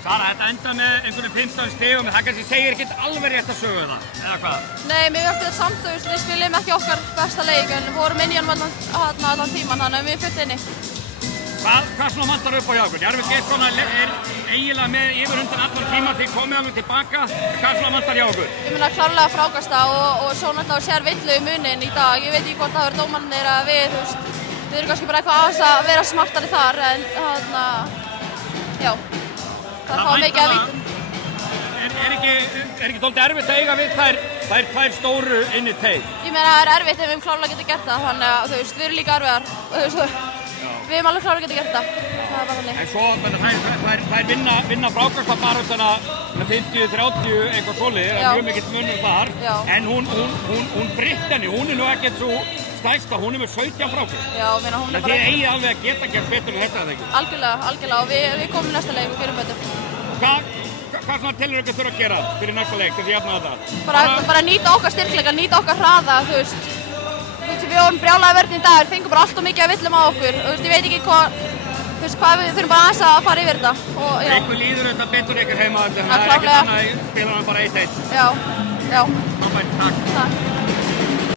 Sara, þetta enda með einhverjum 15 stigum, það kannski segir ekkert alveg rétt að sögu það, eða hvað? Nei, mér finnst þetta samt, við spilum ekki okkar besta leik en vorum inn í hann allan tíman, þannig að við full inni. Hvað svona vantar upp á hjá ykkur? Jarfi Geirsson er eiginlega með yfir undan allan tíma því komið alveg tilbaka. Hvað svona vantar hjá ykkur? Ég meina klárlega frákasta og svo náttúrulega sér villu í munin í dag. Ég veit ekki hvort það verður dómarnir að við erum kannski bara eitthvað aðeins að vera smartari þar en já, það fá mikið að vítum. Er ekki dálítið erfitt að eiga við þær tvær stóru inn í teig? Ég meina það er erfitt ef við klárlega getum gert það, þannig að við erum líka erfiðar. Við erum alveg klárlega getið gert það. Það er bara þannig. En svo þær vinna frákasta baráttuna með 50-30 eitthvað svoleiðis, það er mjög mikill munur þar. Já. En hún Brittany, hún er nú ekkert svo stærsta, hún er með 17 frákast. Já, meina hún er bara... Þið eigið alveg að geta gert betur en þetta, eða ekki? Algjörlega, og við komum í næsta leik og gerum betur. Hvað svona telur ykkur þurfa að gera fyrir næsta leik til því að jafna þetta? Bara nýta okkar styrkleika, nýta okkar hraða, þú veist. Við vorum brjálaði vörn í dag, við fengum bara allt og mikið að villum á okkur. Ég veit ekki hvað við þurfum bara aðeins að fara yfir þetta. Einhver líður þetta betur ykkur heima, þannig að það er ekkert annað að spila hann bara 1-1. Já. Takk.